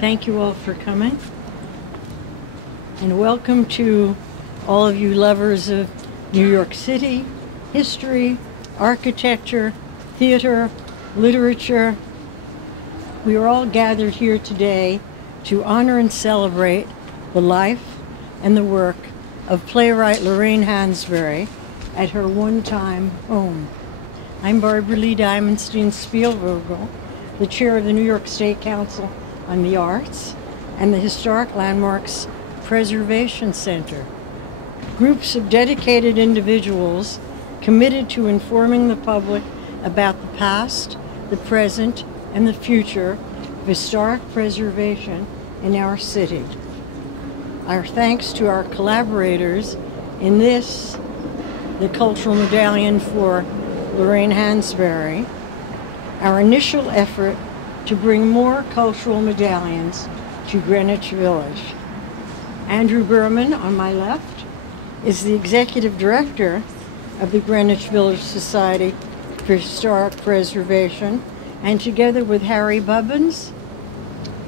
Thank you all for coming. And welcome to all of you lovers of New York City, history, architecture, theater, literature. We are all gathered here today to honor and celebrate the life and the work of playwright Laurene Hansberry at her one-time home. I'm Barbaralee Diamonstein-Spielvogel, the chair of the New York State Council on the Arts and the Historic Landmarks Preservation Center. Groups of dedicated individuals committed to informing the public about the past, the present, and the future of historic preservation in our city. Our thanks to our collaborators in this, the Cultural Medallion for Laurene Hansberry, our initial effort to bring more cultural medallions to Greenwich Village. Andrew Berman, on my left, is the executive director of the Greenwich Village Society for Historic Preservation, and together with Harry Bubbins,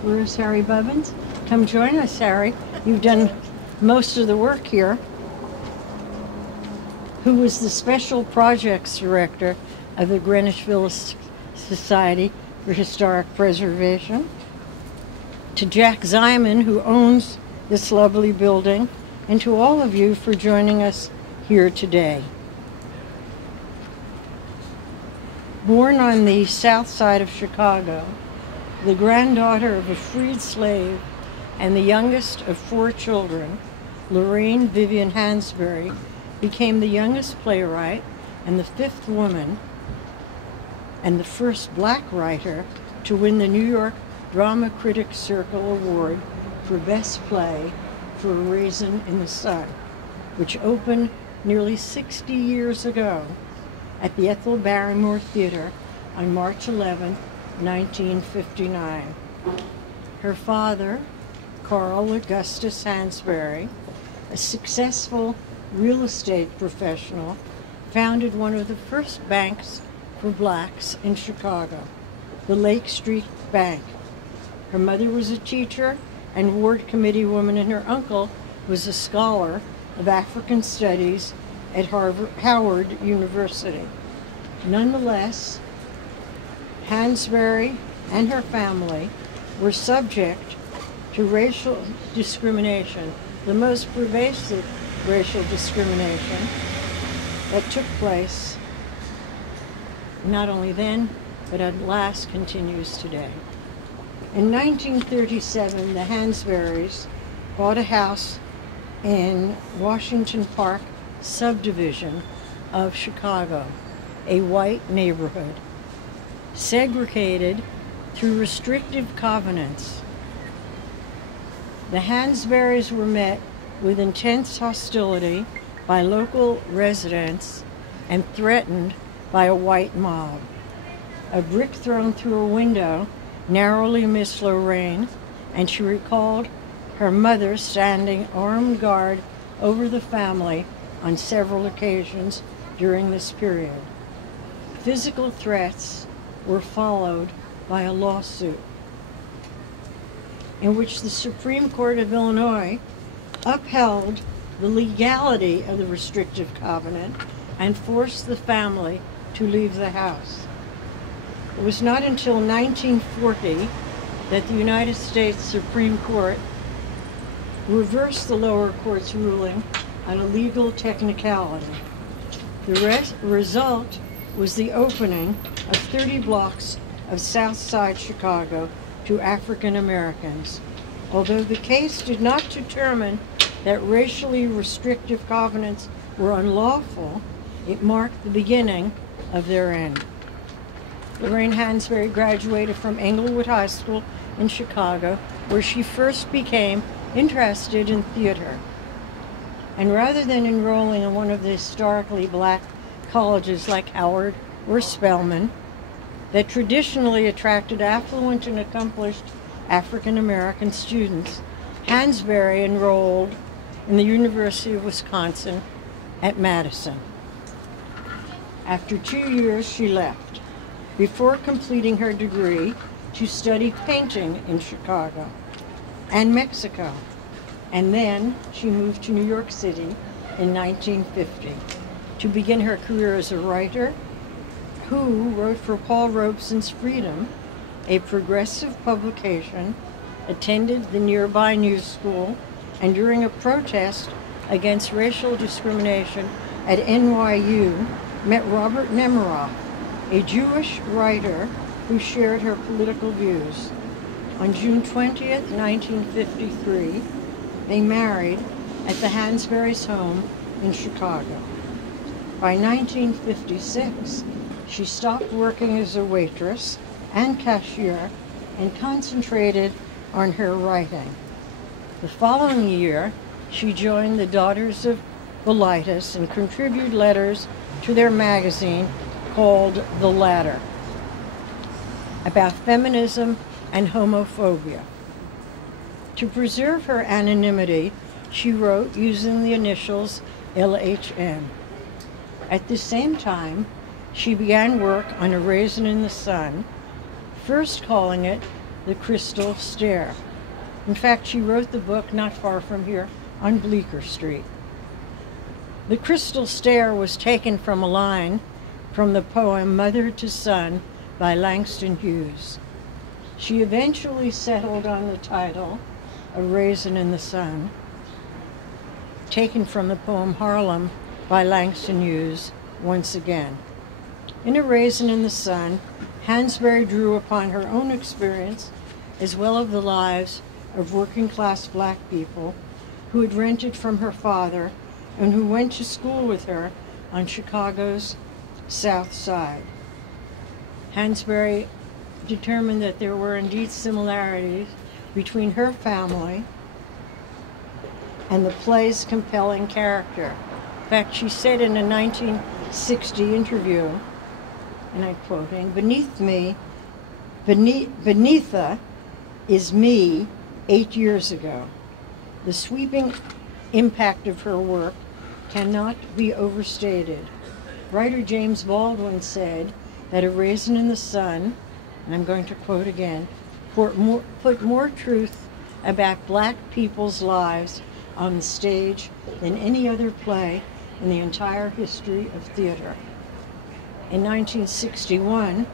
where is Harry Bubbins? Come join us, Harry. You've done most of the work here. Who was the special projects director of the Greenwich Village Society for Historic Preservation. To Jack Zyman, who owns this lovely building, and to all of you for joining us here today. Born on the south side of Chicago, the granddaughter of a freed slave and the youngest of 4 children, Lorraine Vivian Hansberry became the youngest playwright and the 5th woman and the first black writer to win the New York Drama Critics Circle Award for Best Play for A Raisin in the Sun, which opened nearly 60 years ago at the Ethel Barrymore Theater on March 11, 1959. Her father, Carl Augustus Hansberry, a successful real estate professional, founded one of the first banks for blacks in Chicago, the Lake Street Bank. Her mother was a teacher and ward committee woman, and her uncle was a scholar of African studies at Howard University. Nonetheless, Hansberry and her family were subject to racial discrimination, the most pervasive racial discrimination that took place not only then, but at last continues today. In 1937, the Hansberrys bought a house in Washington Park subdivision of Chicago, a white neighborhood, segregated through restrictive covenants. The Hansberrys were met with intense hostility by local residents and threatened by a white mob. A brick thrown through a window narrowly missed Lorraine, and she recalled her mother standing armed guard over the family on several occasions during this period. Physical threats were followed by a lawsuit in which the Supreme Court of Illinois upheld the legality of the restrictive covenant and forced the family to leave the house. It was not until 1940 that the United States Supreme Court reversed the lower court's ruling on a legal technicality. The result was the opening of 30 blocks of South Side Chicago to African Americans. Although the case did not determine that racially restrictive covenants were unlawful, it marked the beginning of their end. Laurene Hansberry graduated from Englewood High School in Chicago, where she first became interested in theater. And rather than enrolling in one of the historically black colleges like Howard or Spelman, that traditionally attracted affluent and accomplished African American students, Hansberry enrolled in the University of Wisconsin at Madison. After 2 years, she left. Before completing her degree, to study painting in Chicago and Mexico. And then she moved to New York City in 1950 to begin her career as a writer who wrote for Paul Robeson's Freedom, a progressive publication, attended the nearby news school, and during a protest against racial discrimination at NYU, met Robert Nemiroff, a Jewish writer who shared her political views. On June 20th, 1953, they married at the Hansberry's home in Chicago. By 1956, she stopped working as a waitress and cashier and concentrated on her writing. The following year, she joined the Daughters of Bilitis and contributed letters to their magazine called The Ladder about feminism and homophobia. To preserve her anonymity, she wrote using the initials LHN. At the same time, she began work on A Raisin in the Sun, first calling it The Crystal Stair. In fact, she wrote the book not far from here on Bleecker Street. The Crystal Stair was taken from a line from the poem Mother to Son by Langston Hughes. She eventually settled on the title, A Raisin in the Sun, taken from the poem Harlem by Langston Hughes once again. In A Raisin in the Sun, Hansberry drew upon her own experience as well as the lives of working-class black people who had rented from her father and who went to school with her on Chicago's South Side. Hansberry determined that there were indeed similarities between her family and the play's compelling character. In fact, she said in a 1960 interview, and I'm quoting, Beneatha is me 8 years ago. The sweeping impact of her work cannot be overstated. Writer James Baldwin said that A Raisin in the Sun, and I'm going to quote again, put more truth about black people's lives on the stage than any other play in the entire history of theater. In 1961,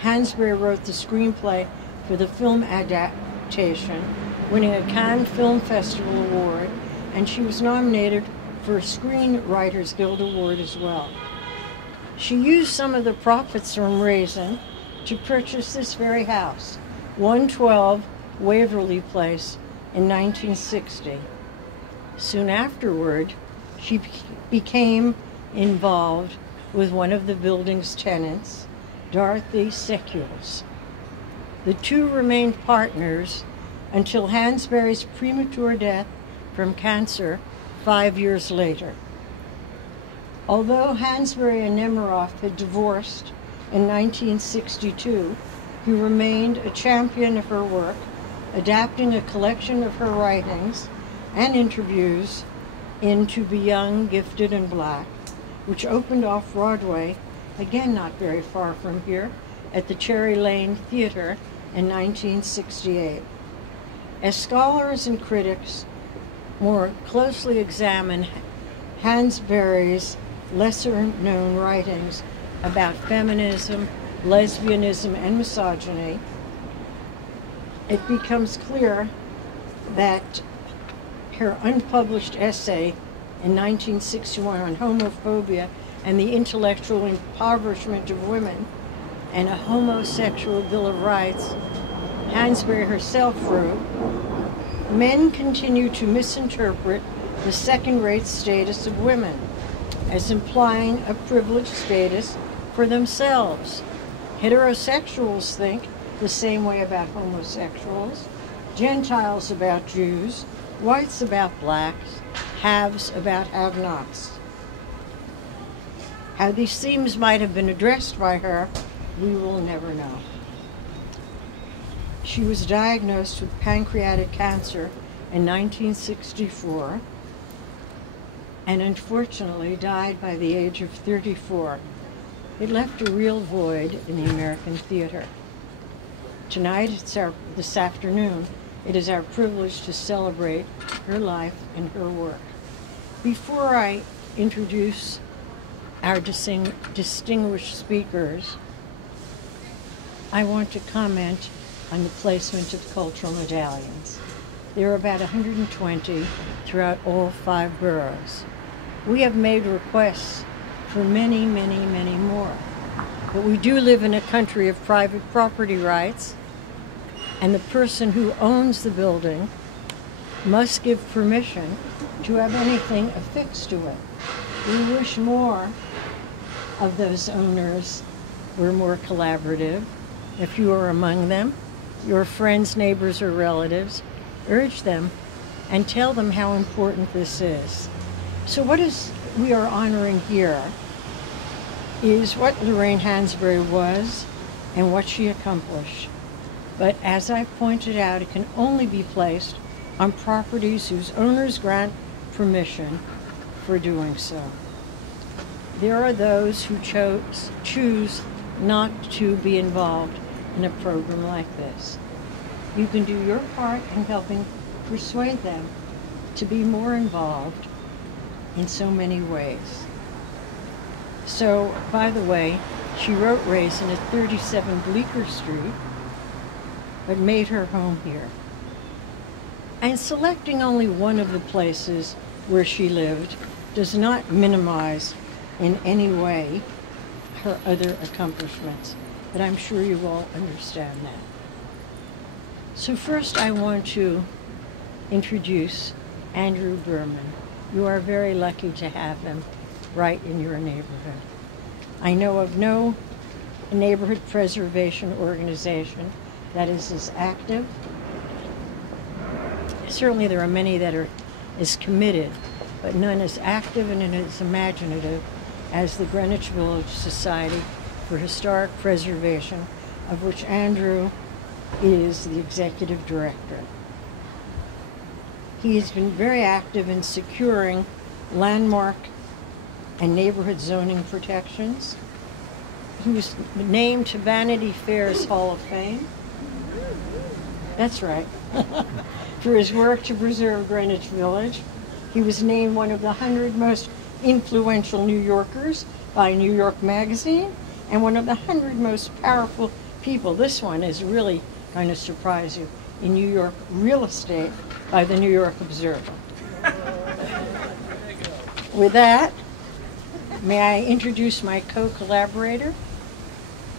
Hansberry wrote the screenplay for the film adaptation, winning a Cannes Film Festival award, and she was nominated for a Screenwriters Guild Award as well. She used some of the profits from Raisin to purchase this very house, 112 Waverley Place, in 1960. Soon afterward, she became involved with one of the building's tenants, Dorothy Secules. The two remained partners until Hansberry's premature death from cancer 5 years later. Although Hansberry and Nemiroff had divorced in 1962, he remained a champion of her work, adapting a collection of her writings and interviews in To Be Young, Gifted, and Black, which opened off Broadway, again not very far from here, at the Cherry Lane Theater in 1968. As scholars and critics more closely examine Hansberry's lesser-known writings about feminism, lesbianism, and misogyny, it becomes clear that her unpublished essay in 1961 on homophobia and the intellectual impoverishment of women and a homosexual Bill of Rights, Hansberry herself wrote, men continue to misinterpret the second-rate status of women as implying a privileged status for themselves. Heterosexuals think the same way about homosexuals, Gentiles about Jews, whites about blacks, haves about have-nots. How these themes might have been addressed by her, we will never know. She was diagnosed with pancreatic cancer in 1964 and unfortunately died by the age of 34. It left a real void in the American theater. Tonight, this afternoon, it is our privilege to celebrate her life and her work. Before I introduce our distinguished speakers, I want to comment on the placement of cultural medallions. There are about 120 throughout all 5 boroughs. We have made requests for many, many, many more. But we do live in a country of private property rights, and the person who owns the building must give permission to have anything affixed to it. We wish more of those owners were more collaborative. If you are among them, your friends, neighbors, or relatives, urge them and tell them how important this is. So what we are honoring here is what Laurene Hansberry was and what she accomplished. But as I've pointed out, it can only be placed on properties whose owners grant permission for doing so. There are those who choose not to be involved in a program like this. You can do your part in helping persuade them to be more involved in so many ways. So, by the way, she wrote Raisin at 37 Bleecker Street, but made her home here. And selecting only one of the places where she lived does not minimize in any way her other accomplishments, but I'm sure you all understand that. So first I want to introduce Andrew Berman. You are very lucky to have him right in your neighborhood. I know of no neighborhood preservation organization that is as active. Certainly there are many that are as committed, but none as active and as imaginative as the Greenwich Village Society for Historic Preservation, of which Andrew is the executive director. He has been very active in securing landmark and neighborhood zoning protections. He was named to Vanity Fair's Hall of Fame. That's right. For his work to preserve Greenwich Village. He was named one of the 100 most influential New Yorkers by New York Magazine, and one of the 100 most powerful people. This one is really going to surprise you, in New York real estate by the New York Observer. With that, may I introduce my co-collaborator,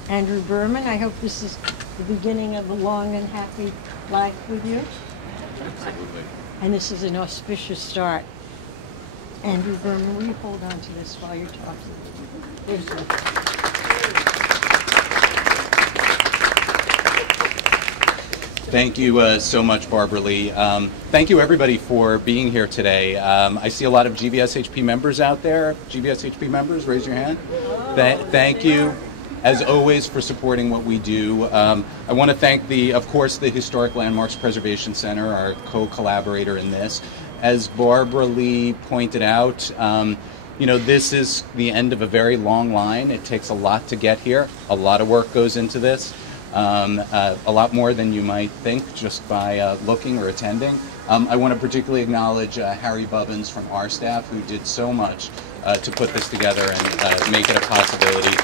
Andrew Berman. I hope this is the beginning of a long and happy life with you. Absolutely. And this is an auspicious start. Andrew Berman, will you hold on to this while you're talking? Here's one. Thank you so much, Barbaralee. Thank you, everybody, for being here today. I see a lot of GVSHP members out there. GVSHP members, raise your hand. Thank you, as always, for supporting what we do. I want to thank, of course, the Historic Landmarks Preservation Center, our co-collaborator in this. As Barbaralee pointed out, you know, this is the end of a very long line. It takes a lot to get here. A lot of work goes into this. A lot more than you might think just by looking or attending. I want to particularly acknowledge Harry Bubbins from our staff, who did so much to put this together and make it a possibility.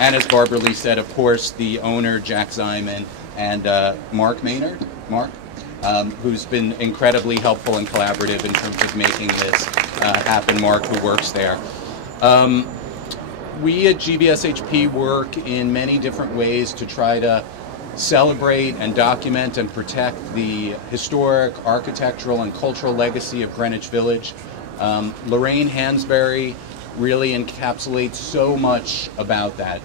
And as Barbaralee said, of course, the owner, Jack Zyman, and Mark Maynard, who's been incredibly helpful and collaborative in terms of making this happen. Mark, who works there. We at GVSHP work in many different ways to try to celebrate and document and protect the historic, architectural, and cultural legacy of Greenwich Village. Laurene Hansberry really encapsulates so much about that.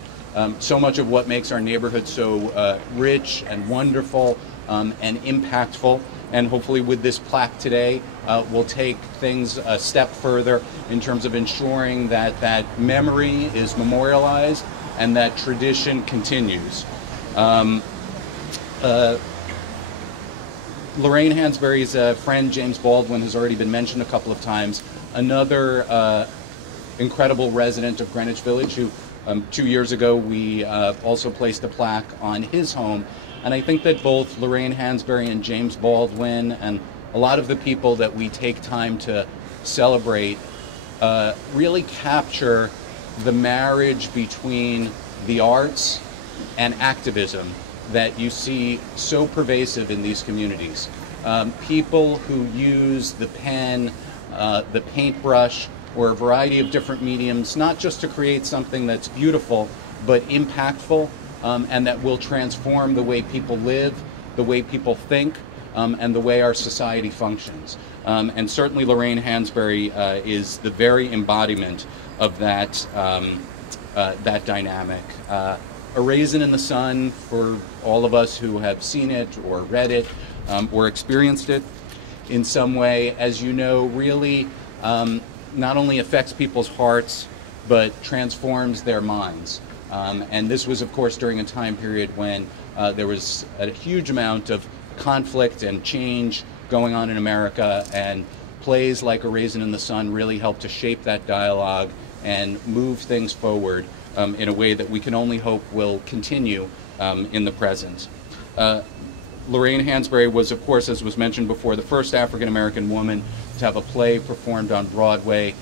So much of what makes our neighborhood so rich and wonderful and impactful. And hopefully with this plaque today, we'll take things a step further in terms of ensuring that that memory is memorialized and that tradition continues. Laurene Hansberry's friend, James Baldwin, has already been mentioned a couple of times. Another incredible resident of Greenwich Village who 2 years ago we also placed a plaque on his home. And I think that both Laurene Hansberry and James Baldwin and a lot of the people that we take time to celebrate really capture the marriage between the arts and activism that you see so pervasive in these communities. People who use the pen, the paintbrush, or a variety of different mediums, not just to create something that's beautiful, but impactful, and that will transform the way people live, the way people think, and the way our society functions. And certainly Laurene Hansberry is the very embodiment of that, that dynamic. A Raisin in the Sun, for all of us who have seen it or read it or experienced it in some way, as you know, really not only affects people's hearts, but transforms their minds. And this was, of course, during a time period when there was a huge amount of conflict and change going on in America, and plays like A Raisin in the Sun really helped to shape that dialogue and move things forward in a way that we can only hope will continue in the present. Laurene Hansberry was, of course, as was mentioned before, the first African-American woman to have a play performed on Broadway.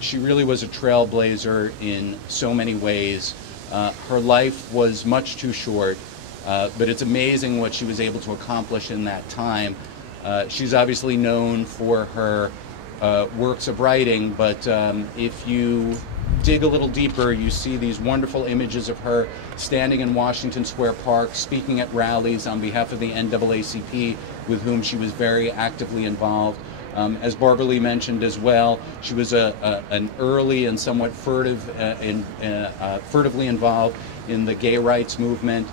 She really was a trailblazer in so many ways. Her life was much too short, but it's amazing what she was able to accomplish in that time. She's obviously known for her works of writing, but if you dig a little deeper, you see these wonderful images of her standing in Washington Square Park, speaking at rallies on behalf of the NAACP, with whom she was very actively involved. As Barbaralee mentioned as well, she was an early and somewhat furtively involved in the gay rights movement.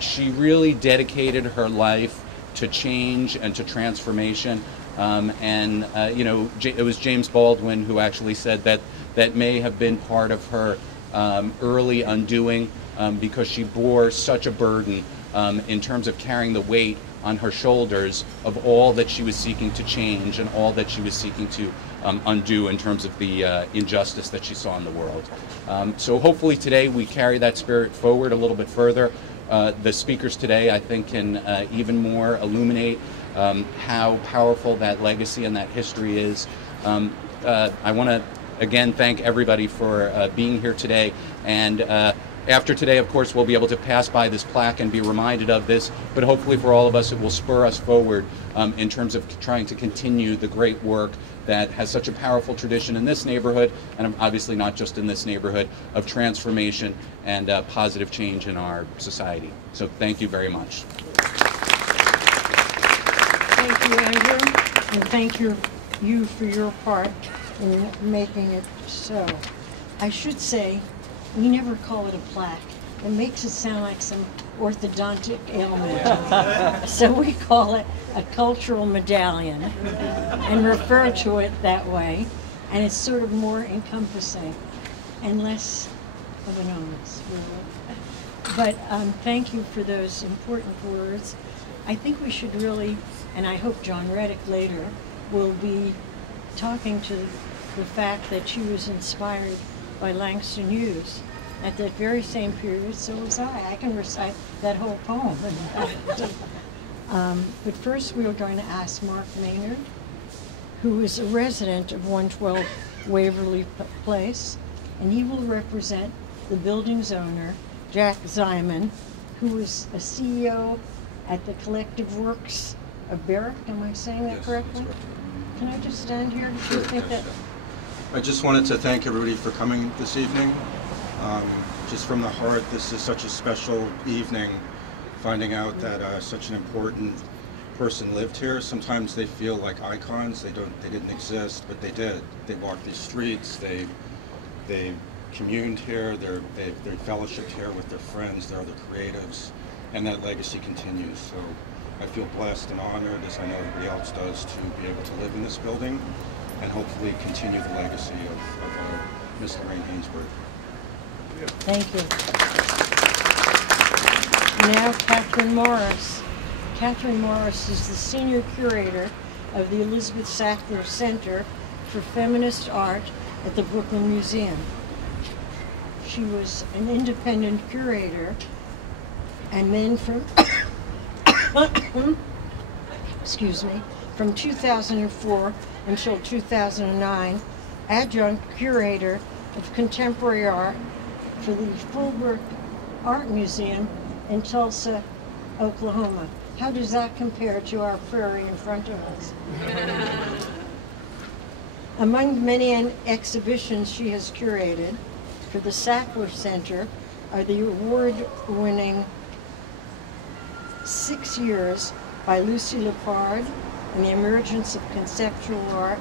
She really dedicated her life to change and to transformation. You know, it was James Baldwin who actually said that that may have been part of her early undoing, because she bore such a burden in terms of carrying the weight on her shoulders of all that she was seeking to change and all that she was seeking to undo in terms of the injustice that she saw in the world. So hopefully today we carry that spirit forward a little bit further. The speakers today, I think, can even more illuminate how powerful that legacy and that history is. I want to again thank everybody for being here today, and after today, of course, we'll be able to pass by this plaque and be reminded of this, but hopefully for all of us it will spur us forward in terms of trying to continue the great work that has such a powerful tradition in this neighborhood, and obviously not just in this neighborhood, of transformation and positive change in our society. So thank you very much. Thank you, Andrew, and thank you for your part in making it so. I should say, we never call it a plaque. It makes it sound like some orthodontic ailment. So we call it a cultural medallion and refer to it that way. And it's sort of more encompassing and less of an illness, really. But thank you for those important words. I think we should really, and I hope John Reddick later will be talking to the fact that she was inspired by Langston Hughes at that very same period. So was I. I can recite that whole poem. But first we are going to ask Mark Maynard, who is a resident of 112 Waverley Place, and he will represent the building's owner, Jack Ziman, who is a CEO at the Collective Works of Berwick. Am I saying that correctly? Can I just stand here? Do you think that? I just wanted to thank everybody for coming this evening. Just from the heart, this is such a special evening, finding out that such an important person lived here. Sometimes they feel like icons. They didn't exist, but they did. They walked these streets. They communed here. They fellowshipped here with their friends, their other creatives, and that legacy continues. So I feel blessed and honored, as I know everybody else does, to be able to live in this building and hopefully continue the legacy of Miss Laurene Hansberry. Thank you. Now, Catherine Morris. Catherine Morris is the senior curator of the Elizabeth Sackler Center for Feminist Art at the Brooklyn Museum. She was an independent curator, and then from excuse me, from 2004 until 2009, adjunct curator of contemporary art for the Fulbright Art Museum in Tulsa, Oklahoma. How does that compare to our prairie in front of us? Among many exhibitions she has curated for the Sackler Center are the award-winning 6 Years by Lucy Lepard and the Emergence of Conceptual Art,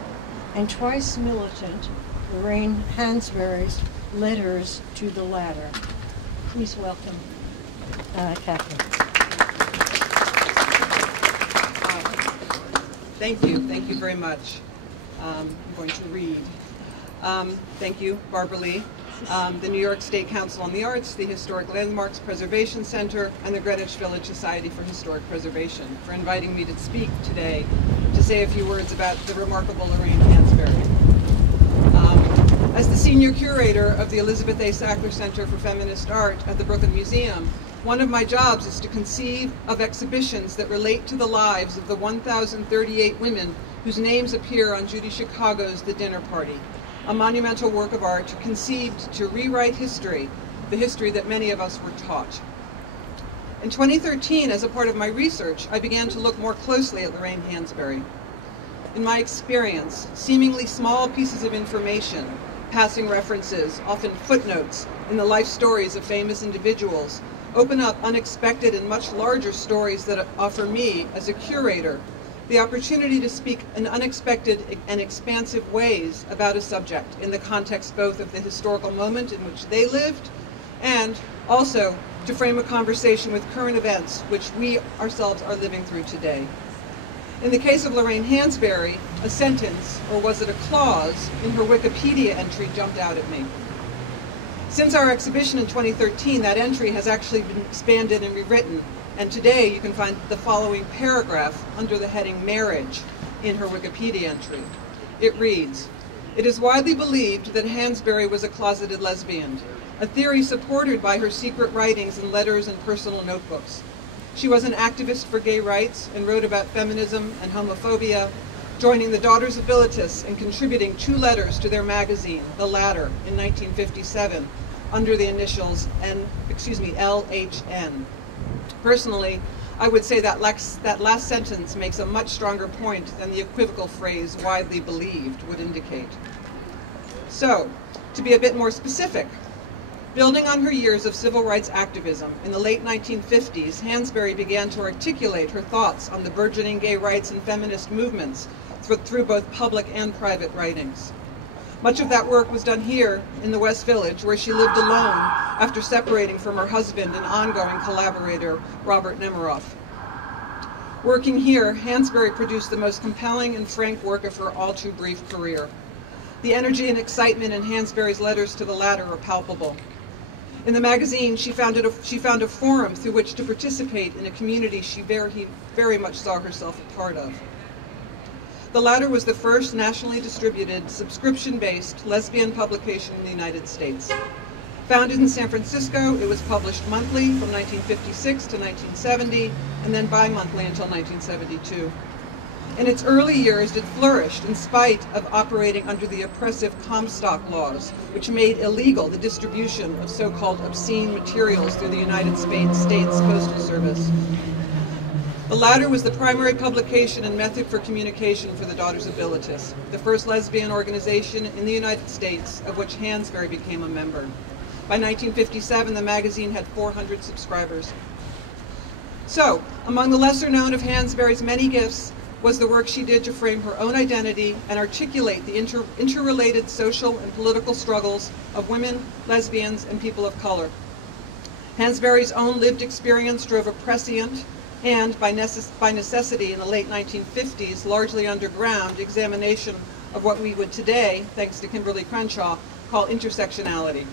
and twice militant Lorraine Hansberry's Letters to the Latter. Please welcome Catherine. Thank you very much. I'm going to read. Thank you, Barbaralee, the New York State Council on the Arts, the Historic Landmarks Preservation Center, and the Greenwich Village Society for Historic Preservation for inviting me to speak today to say a few words about the remarkable Laurene Hansberry. As the senior curator of the Elizabeth A. Sackler Center for Feminist Art at the Brooklyn Museum, one of my jobs is to conceive of exhibitions that relate to the lives of the 1,038 women whose names appear on Judy Chicago's The Dinner Party, a monumental work of art conceived to rewrite history, the history that many of us were taught. In 2013, as a part of my research, I began to look more closely at Laurene Hansberry. In my experience, seemingly small pieces of information, passing references, often footnotes, in the life stories of famous individuals, open up unexpected and much larger stories that offer me, as a curator, the opportunity to speak in unexpected and expansive ways about a subject in the context both of the historical moment in which they lived and also to frame a conversation with current events which we ourselves are living through today. In the case of Laurene Hansberry, a sentence, or was it a clause, in her Wikipedia entry jumped out at me. Since our exhibition in 2013, that entry has actually been expanded and rewritten, and today you can find the following paragraph under the heading Marriage in her Wikipedia entry. It reads, "It is widely believed that Hansberry was a closeted lesbian, a theory supported by her secret writings and letters and personal notebooks. She was an activist for gay rights and wrote about feminism and homophobia, joining the Daughters Abilitas and contributing 2 letters to their magazine, The Ladder, in 1957, under the initials LHN. Personally, I would say that last sentence makes a much stronger point than the equivocal phrase widely believed would indicate. So, to be a bit more specific, building on her years of civil rights activism, in the late 1950s, Hansberry began to articulate her thoughts on the burgeoning gay rights and feminist movements through both public and private writings. Much of that work was done here in the West Village, where she lived alone after separating from her husband and ongoing collaborator, Robert Nemiroff. Working here, Hansberry produced the most compelling and frank work of her all too brief career. The energy and excitement in Hansberry's letters to the latter are palpable. In the magazine, she found a forum through which to participate in a community she very much saw herself a part of. The latter was the first nationally distributed, subscription-based lesbian publication in the United States. Founded in San Francisco, it was published monthly from 1956 to 1970, and then bi-monthly until 1972. In its early years, it flourished in spite of operating under the oppressive Comstock laws, which made illegal the distribution of so-called obscene materials through the United States Postal Service. The latter was the primary publication and method for communication for the Daughters Abilitas, the first lesbian organization in the United States of which Hansberry became a member. By 1957, the magazine had 400 subscribers. So, among the lesser known of Hansberry's many gifts was the work she did to frame her own identity and articulate the interrelated social and political struggles of women, lesbians, and people of color. Hansberry's own lived experience drove a prescient and, by necessity in the late 1950s, largely underground examination of what we would today, thanks to Kimberly Crenshaw, call intersectionality.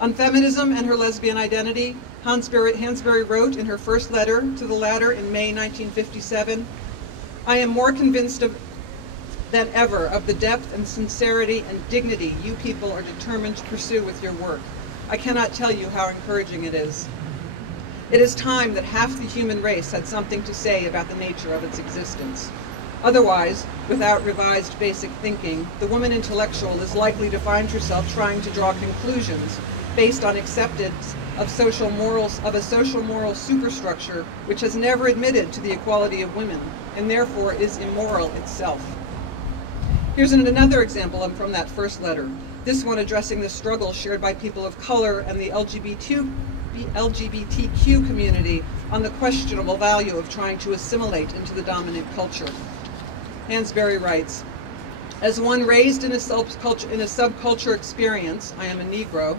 On feminism and her lesbian identity, Hansberry wrote in her first letter to the latter in May 1957, "I am more convinced than ever of the depth and sincerity and dignity you people are determined to pursue with your work. I cannot tell you how encouraging it is." It is time that half the human race had something to say about the nature of its existence. Otherwise, without revised basic thinking, the woman intellectual is likely to find herself trying to draw conclusions based on acceptance of a social moral superstructure which has never admitted to the equality of women and therefore is immoral itself. Here's another example from that first letter, this one addressing the struggle shared by people of color and the LGBTQ community on the questionable value of trying to assimilate into the dominant culture. Hansberry writes, as one raised in a subculture experience, I am a Negro,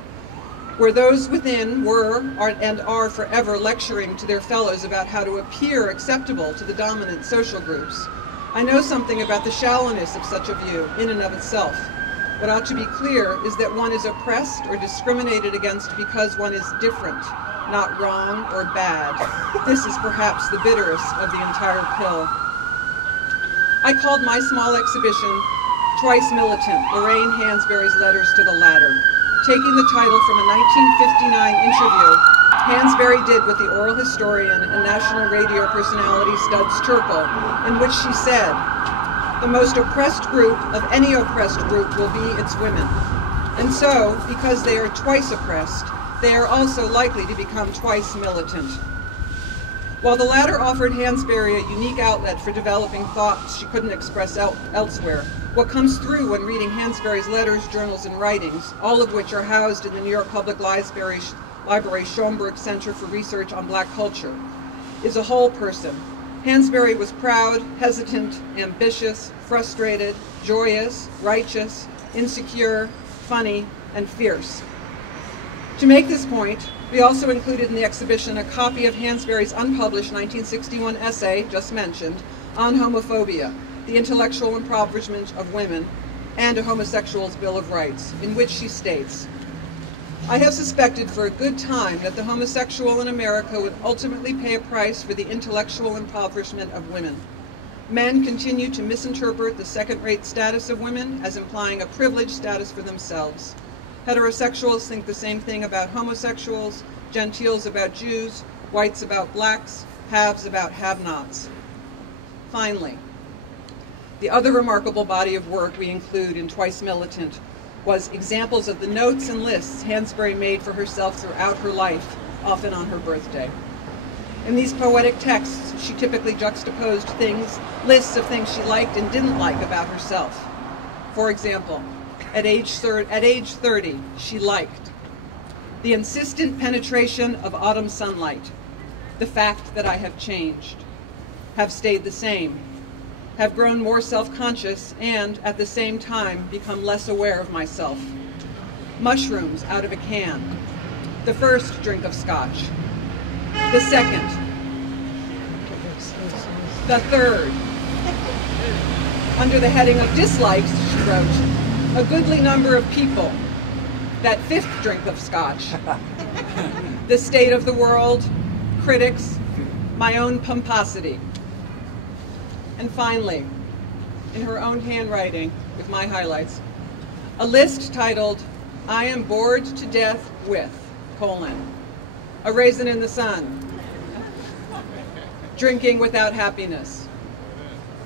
where those within are forever lecturing to their fellows about how to appear acceptable to the dominant social groups, I know something about the shallowness of such a view in and of itself. What ought to be clear is that one is oppressed or discriminated against because one is different, not wrong or bad. This is perhaps the bitterest of the entire pill. I called my small exhibition Twice Militant, Lorraine Hansberry's Letters to the Latter, taking the title from a 1959 interview Hansberry did with the oral historian and national radio personality Studs Terkel, in which she said, the most oppressed group of any oppressed group will be its women. And so, because they are twice oppressed, they are also likely to become twice militant. While the latter offered Hansberry a unique outlet for developing thoughts she couldn't express elsewhere, what comes through when reading Hansberry's letters, journals, and writings, all of which are housed in the New York Public Library Schomburg Center for Research on Black Culture, is a whole person. Hansberry was proud, hesitant, ambitious, frustrated, joyous, righteous, insecure, funny, and fierce. To make this point, we also included in the exhibition a copy of Hansberry's unpublished 1961 essay, just mentioned, on homophobia, the intellectual impoverishment of women, and a homosexual's Bill of Rights, in which she states, I have suspected for a good time that the homosexual in America would ultimately pay a price for the intellectual impoverishment of women. Men continue to misinterpret the second-rate status of women as implying a privileged status for themselves. Heterosexuals think the same thing about homosexuals, gentiles about Jews, whites about blacks, haves about have-nots. Finally, the other remarkable body of work we include in Twice Militant was examples of the notes and lists Hansberry made for herself throughout her life, often on her birthday. In these poetic texts, she typically juxtaposed lists of things she liked and didn't like about herself. For example, at age 30, she liked the insistent penetration of autumn sunlight, the fact that I have changed, have stayed the same, have grown more self-conscious and, at the same time, become less aware of myself. Mushrooms out of a can. The first drink of scotch. The second. The third. Under the heading of dislikes, she wrote, a goodly number of people. That fifth drink of scotch. The state of the world, critics, my own pomposity. And finally, in her own handwriting, with my highlights, a list titled, I am bored to death with, a raisin in the sun, drinking without happiness,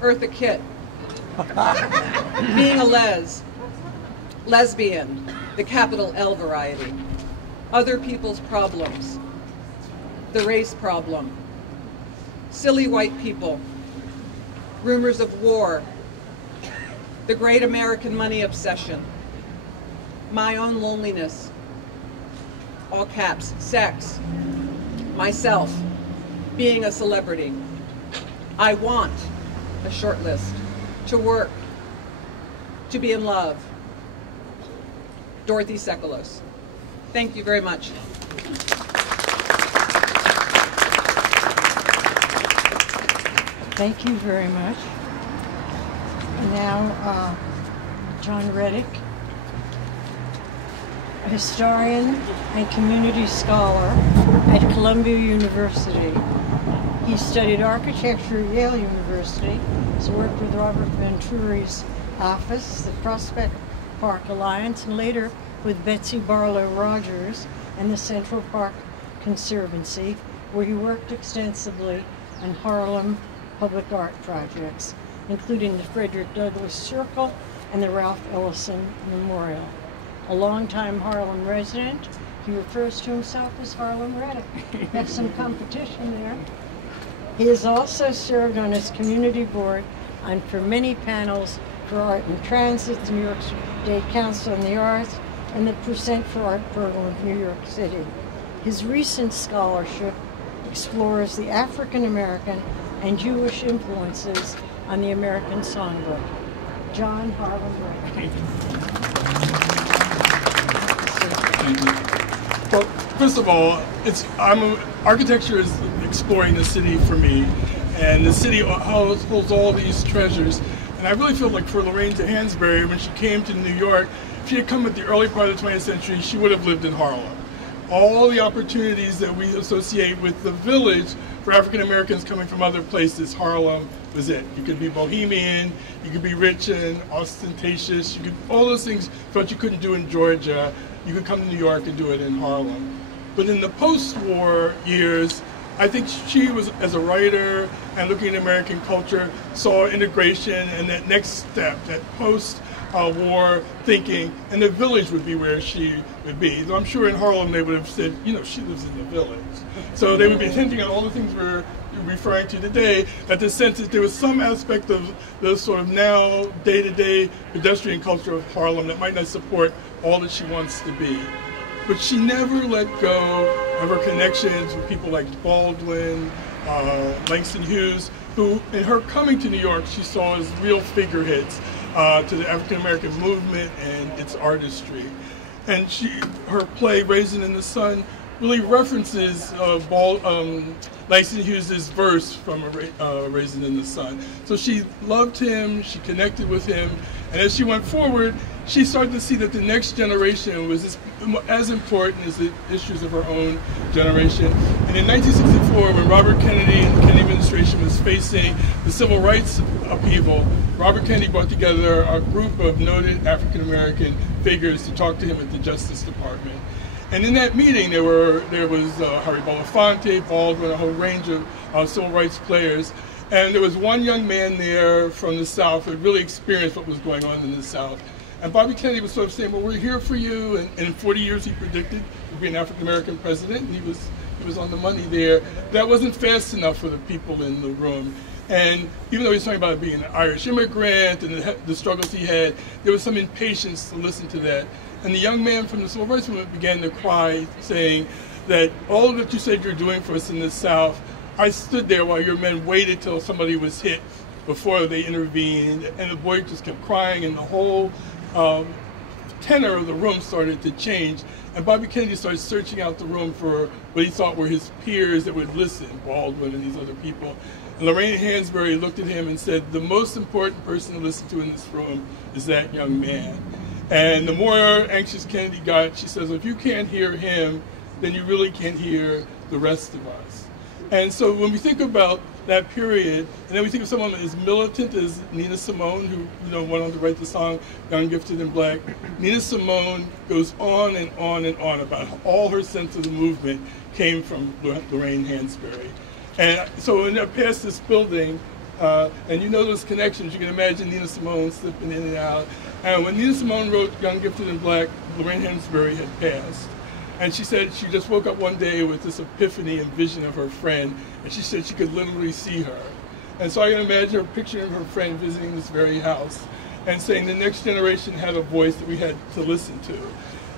Eartha Kitt, being a lesbian, the capital L variety, other people's problems, the race problem, silly white people, rumors of war, the great American money obsession, my own loneliness, all caps, sex, myself, being a celebrity. I want, a short list, to work, to be in love. Dorothy Sekulos. Thank you very much. Thank you very much. Now, John Reddick, a historian and community scholar at Columbia University. He studied architecture at Yale University, has worked with Robert Venturi's office, the Prospect Park Alliance, and later with Betsy Barlow Rogers and the Central Park Conservancy, where he worked extensively on Harlem public art projects, including the Frederick Douglass Circle and the Ralph Ellison Memorial. A longtime Harlem resident, he refers to himself as Harlem Red. Have some competition there. He has also served on his community board and for many panels for Art and Transit, the New York State Council on the Arts, and the Percent for Art program of New York City. His recent scholarship explores the African American and Jewish influences on the American songbook. John Harlem Red. Thank you. Well, first of all, architecture is exploring the city for me, and the city holds all these treasures. And I really feel like for Laurene Hansberry, when she came to New York, if she had come at the early part of the 20th century, she would have lived in Harlem. All the opportunities that we associate with the village for African Americans coming from other places, Harlem was it. You could be bohemian, you could be rich and ostentatious, you could, all those things that you couldn't do in Georgia, you could come to New York and do it in Harlem. But in the post-war years, I think she was, as a writer and looking at American culture, saw integration and that next step, that post-war thinking, and the village would be where she would be. So I'm sure in Harlem they would have said, you know, she lives in the village. So they would be hinting at all the things we're referring to today, that the sense that there was some aspect of the sort of now day-to-day pedestrian culture of Harlem that might not support all that she wants to be. But she never let go of her connections with people like Baldwin, Langston Hughes, who in her coming to New York she saw as real figureheads to the African American movement and its artistry. And her play, Raisin in the Sun, really references Langston Hughes' verse from Raisin in the Sun. So she loved him, she connected with him, and as she went forward, she started to see that the next generation was as important as the issues of her own generation. And in 1964, when Robert Kennedy and the Kennedy administration was facing the civil rights upheaval, Robert Kennedy brought together a group of noted African-American figures to talk to him at the Justice Department. And in that meeting, there was Harry Belafonte, Baldwin, a whole range of civil rights players. And there was one young man there from the South who had really experienced what was going on in the South. And Bobby Kennedy was sort of saying, well, we're here for you. And in 40 years, he predicted he'd be an African-American president. And he was on the money there. That wasn't fast enough for the people in the room. And even though he was talking about being an Irish immigrant and the struggles he had, there was some impatience to listen to that. And the young man from the civil rights movement began to cry, saying that all that you said you're doing for us in the South, I stood there while your men waited till somebody was hit before they intervened. And the boy just kept crying, and the whole tenor of the room started to change. And Bobby Kennedy started searching out the room for what he thought were his peers that would listen, Baldwin and these other people. And Laurene Hansberry looked at him and said, the most important person to listen to in this room is that young man. And the more anxious Kennedy got, she says, if you can't hear him, then you really can't hear the rest of us. And so when we think about that period, and then we think of someone as militant as Nina Simone, who went on to write the song Young, Gifted, and Black. Nina Simone goes on and on and on about how all her sense of the movement came from Lorraine Hansberry. And so when I passed this building, and you know those connections, you can imagine Nina Simone slipping in and out. And when Nina Simone wrote Young, Gifted, and Black, Lorraine Hansberry had passed. And she said she just woke up one day with this epiphany and vision of her friend, and she said she could literally see her. And so I can imagine her picturing her friend visiting this very house and saying the next generation had a voice that we had to listen to.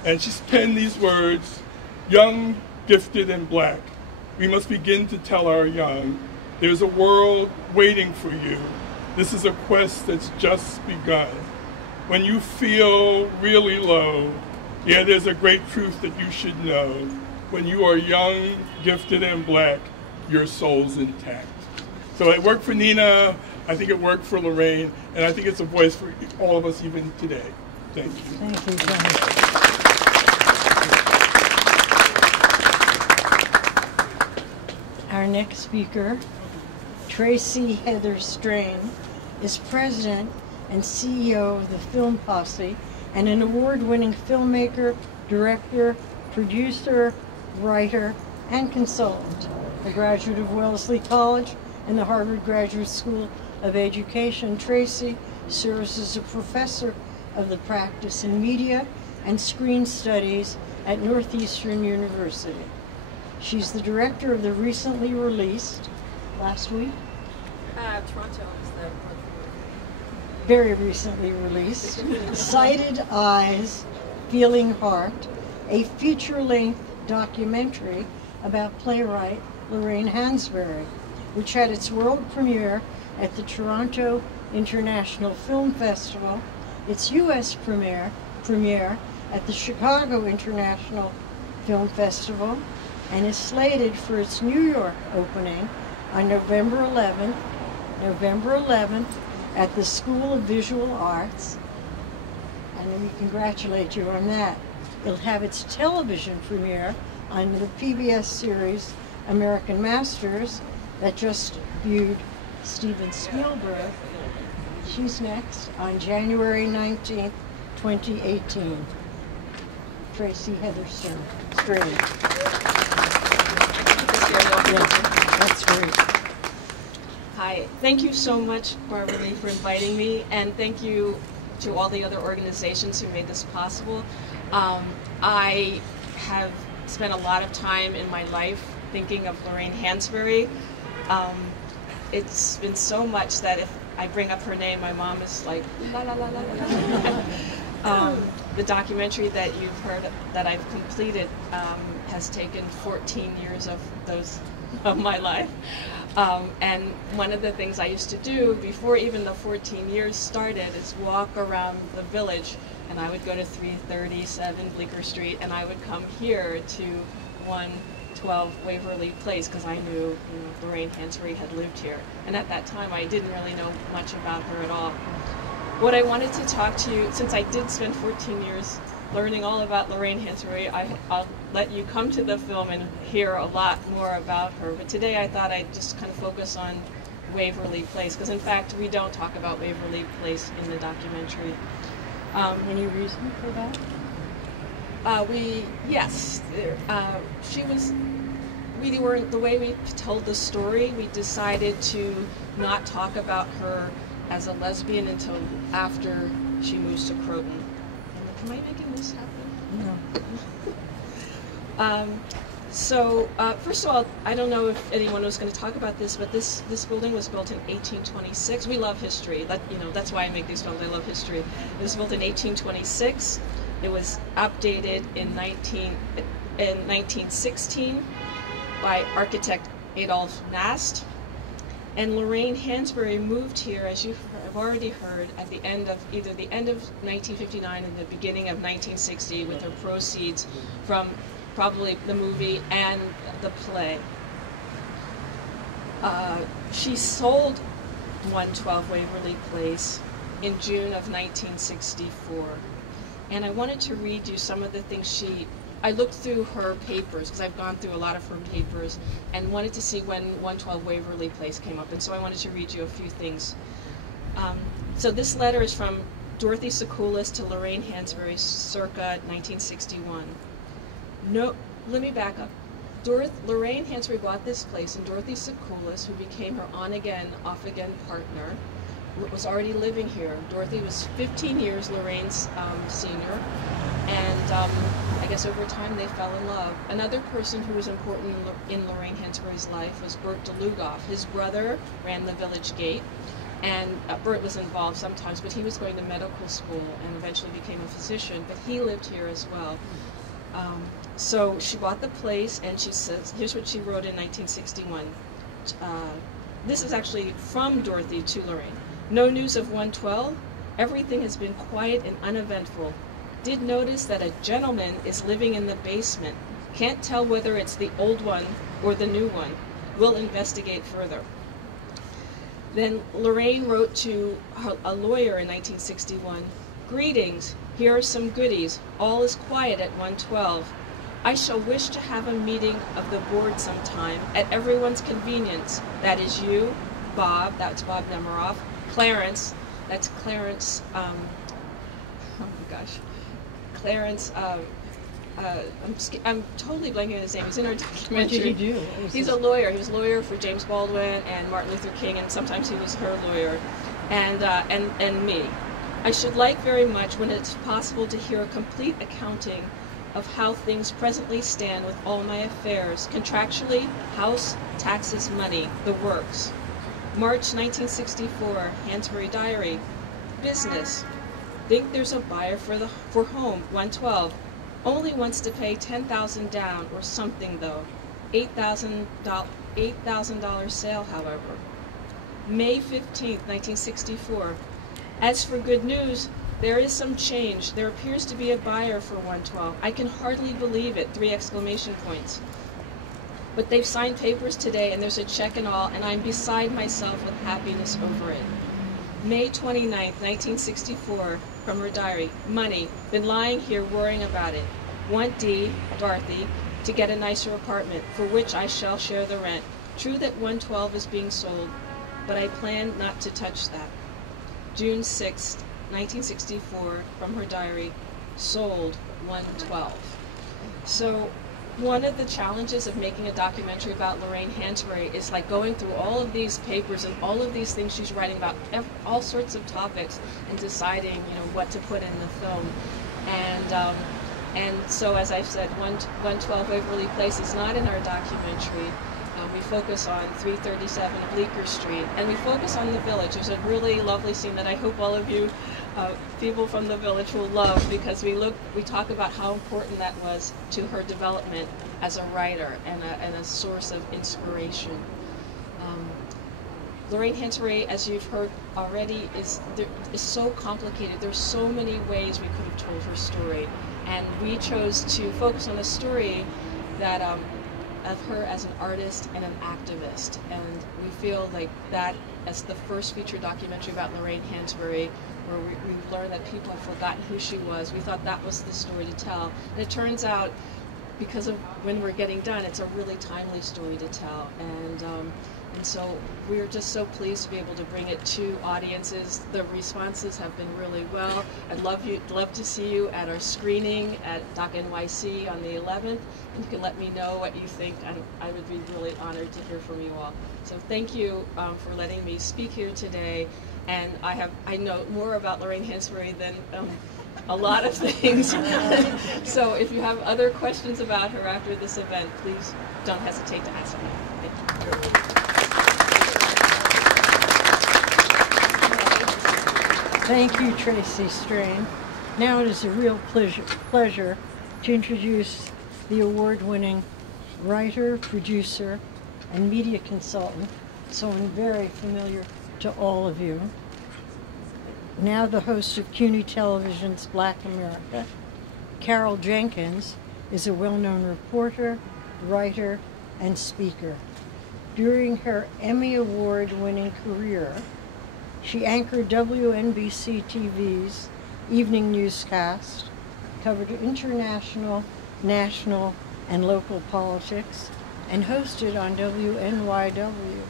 And she penned these words, young, gifted, and black, we must begin to tell our young, there's a world waiting for you. This is a quest that's just begun. When you feel really low, yeah, there's a great truth that you should know. When you are young, gifted, and black, your soul's intact. So it worked for Nina, I think it worked for Lorraine, and I think it's a voice for all of us even today. Thank you. Thank you, John. Our next speaker, Tracy Henderson, is president and CEO of the Film Posse, and an award-winning filmmaker, director, producer, writer, and consultant, a graduate of Wellesley College and the Harvard Graduate School of Education. Tracy serves as a professor of the practice in media and screen studies at Northeastern University. She's the director of the recently released, last week? Toronto is the very recently released, Sighted Eyes, Feeling Heart, a feature-length documentary about playwright Laurene Hansberry, which had its world premiere at the Toronto International Film Festival, its U.S. premiere at the Chicago International Film Festival, and is slated for its New York opening on November 11th at the School of Visual Arts. And we congratulate you on that. It'll have its television premiere on the PBS series American Masters that just viewed Steven Spielberg. She's next on January 19th, 2018. Tracy Henderson. Straight. Yeah, that's great. Hi, thank you so much, Barbaralee, for inviting me, and thank you to all the other organizations who made this possible. I have spent a lot of time in my life thinking of Laurene Hansberry. It's been so much that if I bring up her name, my mom is like, la la la la la. The documentary that you've heard that I've completed has taken 14 years of my life. And one of the things I used to do before even the 14 years started is walk around the village, and I would go to 337 Bleecker Street, and I would come here to 112 Waverley Place because I knew, Lorraine Hansberry had lived here. And at that time, I didn't really know much about her at all. What I wanted to talk to you, since I did spend 14 years learning all about Laurene Hansberry, I'll let you come to the film and hear a lot more about her. But today I thought I'd just kind of focus on Waverley Place, because in fact we don't talk about Waverley Place in the documentary. Any reason for that? The way we told the story, we decided to not talk about her as a lesbian until after she moves to Croton. Am I making this happen? No. First of all, I don't know if anyone was going to talk about this, but this building was built in 1826. We love history. That's why I make these films. I love history. It was built in 1826. It was updated in 1916 by architect Adolf Nast. And Laurene Hansberry moved here, as you have already heard, at the end of either the end of 1959 and the beginning of 1960 with her proceeds from probably the movie and the play. She sold 112 Waverley Place in June of 1964. And I wanted to read you some of the things I looked through her papers, because I've gone through a lot of her papers, and wanted to see when 112 Waverley Place came up, and so I wanted to read you a few things. So this letter is from Dorothy Sekulis to Laurene Hansberry, circa 1961. No, let me back up. Laurene Hansberry bought this place, and Dorothy Sekulis, who became her on-again, off-again partner, was already living here. Dorothy was 15 years Lorraine's senior, and I guess over time they fell in love. Another person who was important in Laurene Hansberry's life was Bert DeLugoff. His brother ran the village gate, and Bert was involved sometimes, but he was going to medical school and eventually became a physician, but he lived here as well. So she bought the place, and she says, here's what she wrote in 1961. This is actually from Dorothy to Laurene. No news of 112. Everything has been quiet and uneventful. Did notice that a gentleman is living in the basement. Can't tell whether it's the old one or the new one. We'll investigate further. Then Laurene wrote to a lawyer in 1961. Greetings. Here are some goodies. All is quiet at 112. I shall wish to have a meeting of the board sometime at everyone's convenience. That is you, Bob, that's Bob Nemiroff, Clarence, that's Clarence, oh my gosh, Clarence I'm totally blanking on his name. He's in our documentary. What did he do? He's a lawyer. He was a lawyer for James Baldwin and Martin Luther King, and sometimes he was her lawyer, and me. I should like very much when it's possible to hear a complete accounting of how things presently stand with all my affairs, contractually, house, taxes, money, the works. March 1964, Hansberry Diary. Business. Think there's a buyer for home, 112. Only wants to pay $10,000 down or something though. $8,000 sale, however. May 15th, 1964. As for good news, there is some change. There appears to be a buyer for 112. I can hardly believe it, 3 exclamation points. But they've signed papers today and there's a check and all, and I'm beside myself with happiness over it. May 29th, 1964, from her diary. Money. Been lying here worrying about it. Want D, Dorothy, to get a nicer apartment, for which I shall share the rent. True that 112 is being sold, but I plan not to touch that. June 6th, 1964, from her diary. Sold 112. So one of the challenges of making a documentary about Laurene Hansberry is like going through all of these papers and all of these things she's writing about, all sorts of topics, and deciding, you know, what to put in the film. And so, as I've said, 112 Waverley Place is not in our documentary. We focus on 337 Bleecker Street, and we focus on the village. There's a really lovely scene that I hope all of you people from the village will love, because we talk about how important that was to her development as a writer and a source of inspiration. Laurene Hansberry, as you've heard already, is so complicated. There's so many ways we could have told her story, and we chose to focus on a story that of her as an artist and an activist, and we feel like that as the first feature documentary about Laurene Hansberry, where we learned that people have forgotten who she was. We thought that was the story to tell, and it turns out, because of when we're getting done, it's a really timely story to tell, and so we're just so pleased to be able to bring it to audiences. The responses have been really well. I'd love to see you at our screening at Doc NYC on the 11th, and you can let me know what you think, and I would be really honored to hear from you all. So thank you for letting me speak here today, and I know more about Laurene Hansberry than a lot of things. So if you have other questions about her after this event, please don't hesitate to ask me. Thank you. Thank you, Tracy Strain. Now it is a real pleasure to introduce the award-winning writer, producer, and media consultant, someone very familiar to all of you. Now the host of CUNY Television's Black America, Carol Jenkins is a well-known reporter, writer, and speaker. During her Emmy Award-winning career, she anchored WNBC TV's evening newscast, covered international, national, and local politics, and hosted on WNYW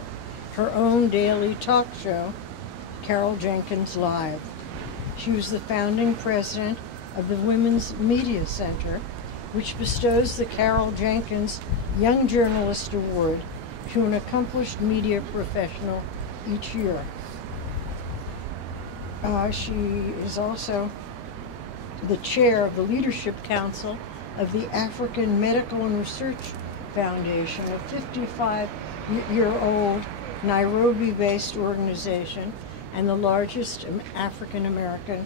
her own daily talk show, Carol Jenkins Live. She was the founding president of the Women's Media Center, which bestows the Carol Jenkins Young Journalist Award to an accomplished media professional each year. She is also the chair of the Leadership Council of the African Medical and Research Foundation, a 55-year-old Nairobi-based organization and the largest African-American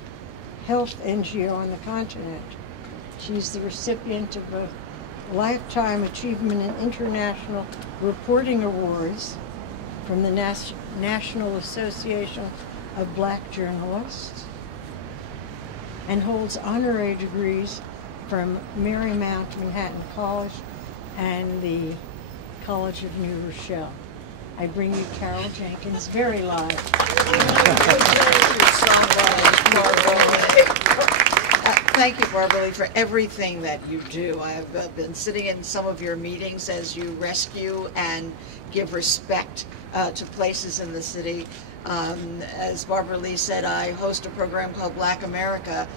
health NGO on the continent. She's the recipient of both Lifetime Achievement in International Reporting Awards from the National Association of Black Journalists, and holds honorary degrees from Marymount Manhattan College and the College of New Rochelle. I bring you Carol Jenkins, very live. Thank you, Barbaralee, for everything that you do. I have been sitting in some of your meetings as you rescue and give respect to places in the city. As Barbaralee said, I host a program called Black America,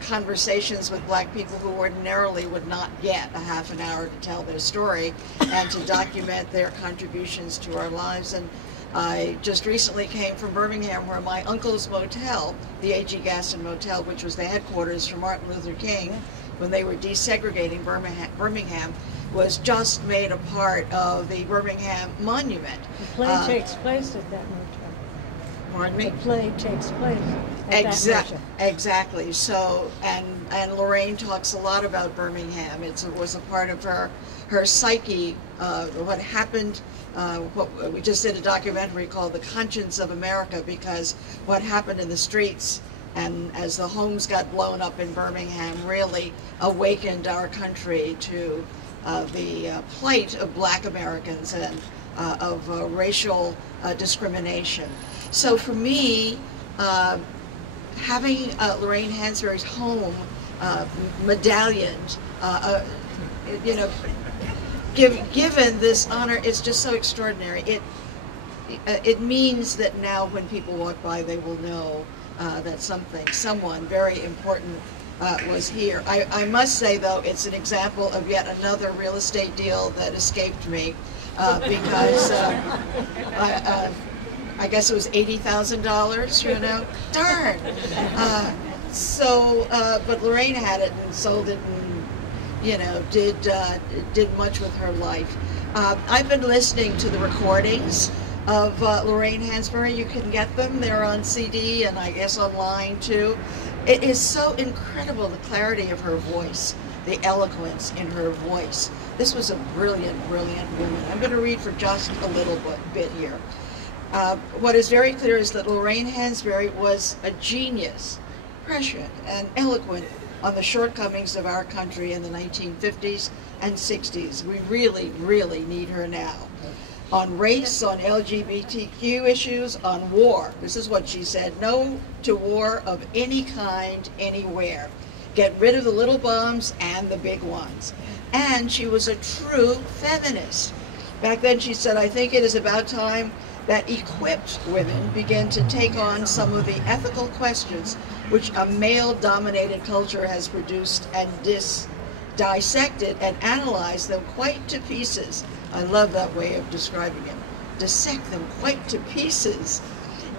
conversations with black people who ordinarily would not get a half an hour to tell their story and to document their contributions to our lives. And I just recently came from Birmingham, where my uncle's motel, the A.G. Gaston Motel, which was the headquarters for Martin Luther King when they were desegregating Birmingham, was just made a part of the Birmingham Monument. The play takes place at that motel. Pardon me? The play takes place at that motel. Exactly. So, and Lorraine talks a lot about Birmingham. It was a part of her psyche, what happened. We just did a documentary called The Conscience of America, because what happened in the streets and as the homes got blown up in Birmingham really awakened our country to the plight of black Americans and of racial discrimination. So for me, having Laurene Hansberry's home medallioned, you know, given this honor, it's just so extraordinary. It means that now when people walk by, they will know that someone very important was here. I must say, though, it's an example of yet another real estate deal that escaped me, because I guess it was $80,000, you know, darn. But Lorraine had it and sold it and, you know, did much with her life. I've been listening to the recordings of Laurene Hansberry. You can get them. They're on CD and I guess online too. It is so incredible, the clarity of her voice, the eloquence in her voice. This was a brilliant, brilliant woman. I'm going to read for just a little bit here. What is very clear is that Laurene Hansberry was a genius, prescient and eloquent on the shortcomings of our country in the 1950s and 60s. We really, really need her now. On race, on LGBTQ issues, on war. This is what she said: no to war of any kind, anywhere. Get rid of the little bombs and the big ones. And she was a true feminist. Back then she said, I think it is about time that equipped women begin to take on some of the ethical questions which a male-dominated culture has produced and dissected and analyzed them quite to pieces. I love that way of describing it. Dissect them quite to pieces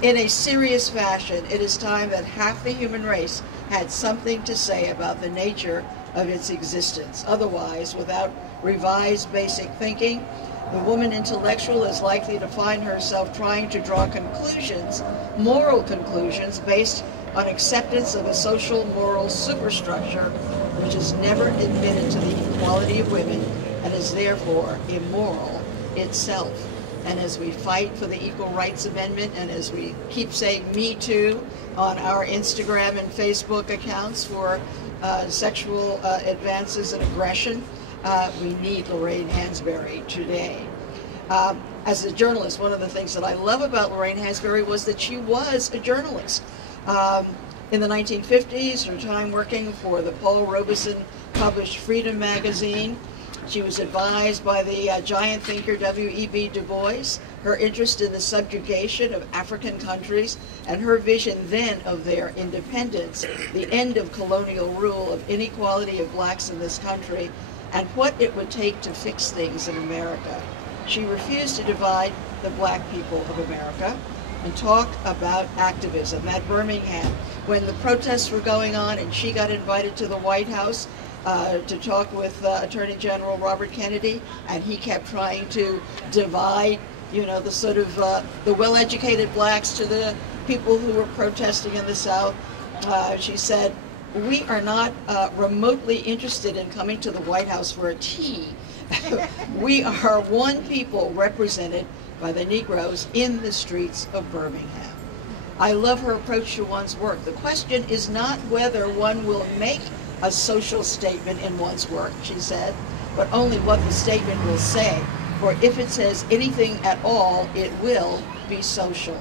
in a serious fashion. It is time that half the human race had something to say about the nature of its existence. Otherwise, without revised basic thinking, the woman intellectual is likely to find herself trying to draw conclusions, moral conclusions, based on acceptance of a social moral superstructure which is never admitted to the equality of women and is therefore immoral itself. And as we fight for the Equal Rights Amendment, and as we keep saying Me Too on our Instagram and Facebook accounts for sexual advances and aggression, we need Laurene Hansberry today. As a journalist, one of the things that I love about Laurene Hansberry was that she was a journalist. In the 1950s, her time working for the Paul Robeson published Freedom magazine, she was advised by the giant thinker W.E.B. Du Bois. Her interest in the subjugation of African countries and her vision then of their independence, the end of colonial rule, of inequality of blacks in this country, and what it would take to fix things in America. She refused to divide the black people of America and talk about activism. At Birmingham, when the protests were going on and she got invited to the White House to talk with Attorney General Robert Kennedy, and he kept trying to divide, you know, the sort of the well-educated blacks to the people who were protesting in the South. She said, we are not remotely interested in coming to the White House for a tea. We are one people represented by the Negroes in the streets of Birmingham. I love her approach to one's work. The question is not whether one will make a social statement in one's work, she said, but only what the statement will say. For if it says anything at all, it will be social.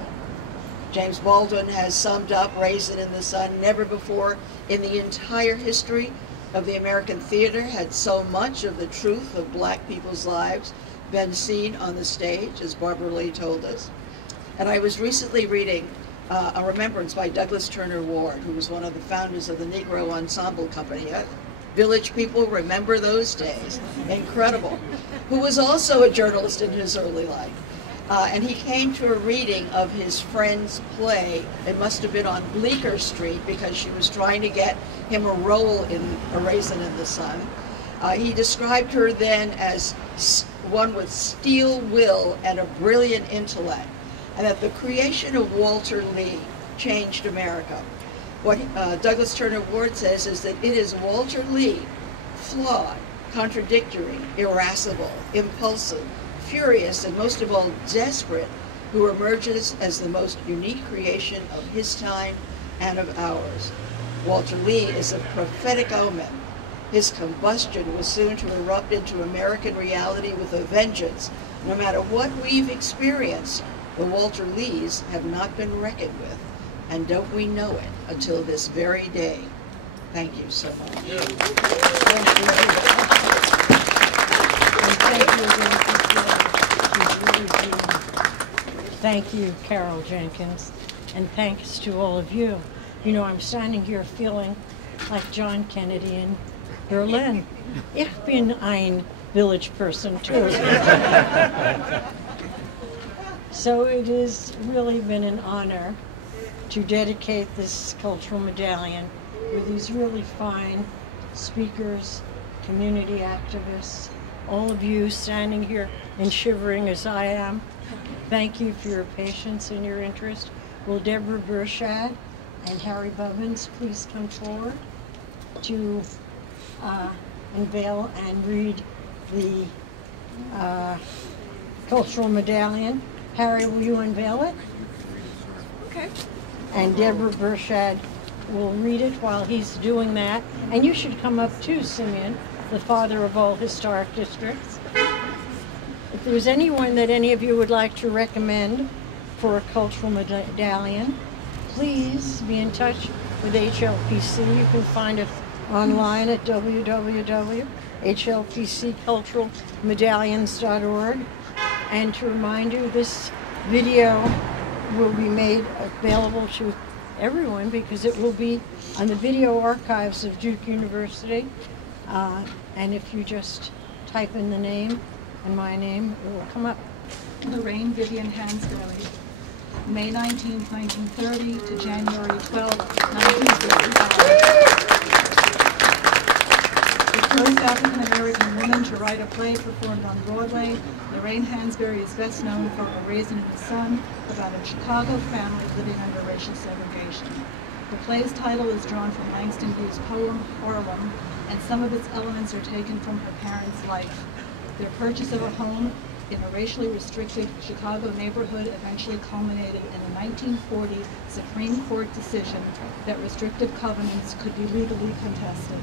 James Baldwin has summed up Raisin in the Sun: never before in the entire history of the American theater had so much of the truth of black people's lives been seen on the stage, as Barbaralee told us. And I was recently reading a remembrance by Douglas Turner Ward, who was one of the founders of the Negro Ensemble Company. Village people remember those days. Incredible. Who was also a journalist in his early life. And he came to a reading of his friend's play. It must have been on Bleecker Street because she was trying to get him a role in A Raisin in the Sun. He described her then as one with steel will and a brilliant intellect, and that the creation of Walter Lee changed America. What Douglas Turner Ward says is that it is Walter Lee, flawed, contradictory, irascible, impulsive, furious, and most of all desperate, who emerges as the most unique creation of his time and of ours. Walter Lee is a prophetic omen. His combustion was soon to erupt into American reality with a vengeance. No matter what we've experienced, the Walter Lees have not been reckoned with, and don't we know it until this very day. Thank you so much. And thank you again for Thank you, Carol Jenkins, and thanks to all of you. You know, I'm standing here feeling like John Kennedy in Berlin. Ich bin ein village person too. So it has really been an honor to dedicate this cultural medallion with these really fine speakers, community activists, all of you standing here and shivering as I am. Thank you for your patience and your interest. Will Deborah Burchad and Harry Bubbins please come forward to unveil and read the cultural medallion. Harry, will you unveil it? Okay. And Deborah Burchad will read it while he's doing that. And you should come up too, Simeon, the father of all historic districts. If there's anyone that any of you would like to recommend for a cultural medallion, please be in touch with HLPC. You can find it online at www.hlpcculturalmedallions.org. And to remind you, this video will be made available to everyone because it will be on the video archives of Duke University. And if you just type in the name and my name, it will come up. Lorraine Vivian Hansberry, May 19, 1930 to January 12, 1935. The first African-American woman to write a play performed on Broadway, Lorraine Hansberry is best known for A Raisin in the Sun, about a Chicago family living under racial segregation. The play's title is drawn from Langston Hughes' poem, Harlem, and some of its elements are taken from her parents' life. Their purchase of a home in a racially restricted Chicago neighborhood eventually culminated in a 1940 Supreme Court decision that restrictive covenants could be legally contested.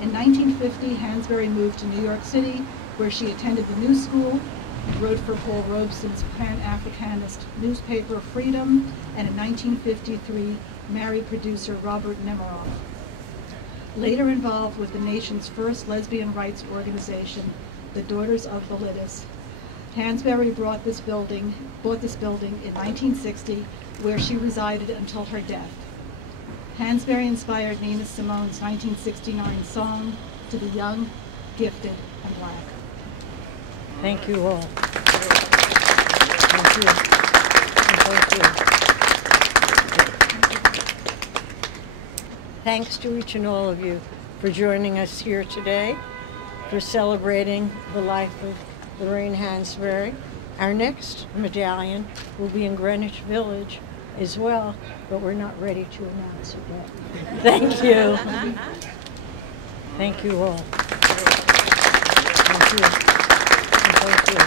In 1950, Hansberry moved to New York City, where she attended the New School and wrote for Paul Robeson's Pan-Africanist newspaper Freedom, and in 1953 married producer Robert Nemiroff. Later involved with the nation's first lesbian rights organization, the Daughters of Bilitis, Hansberry bought this building in 1960, where she resided until her death. Hansberry inspired Nina Simone's 1969 song, To the Young, Gifted, and Black. Thank you all. Thank you. Thank you. Thanks to each and all of you for joining us here today, for celebrating the life of Laurene Hansberry. Our next medallion will be in Greenwich Village as well, but we're not ready to announce it yet. Thank you. Thank you all. Thank you. Thank you.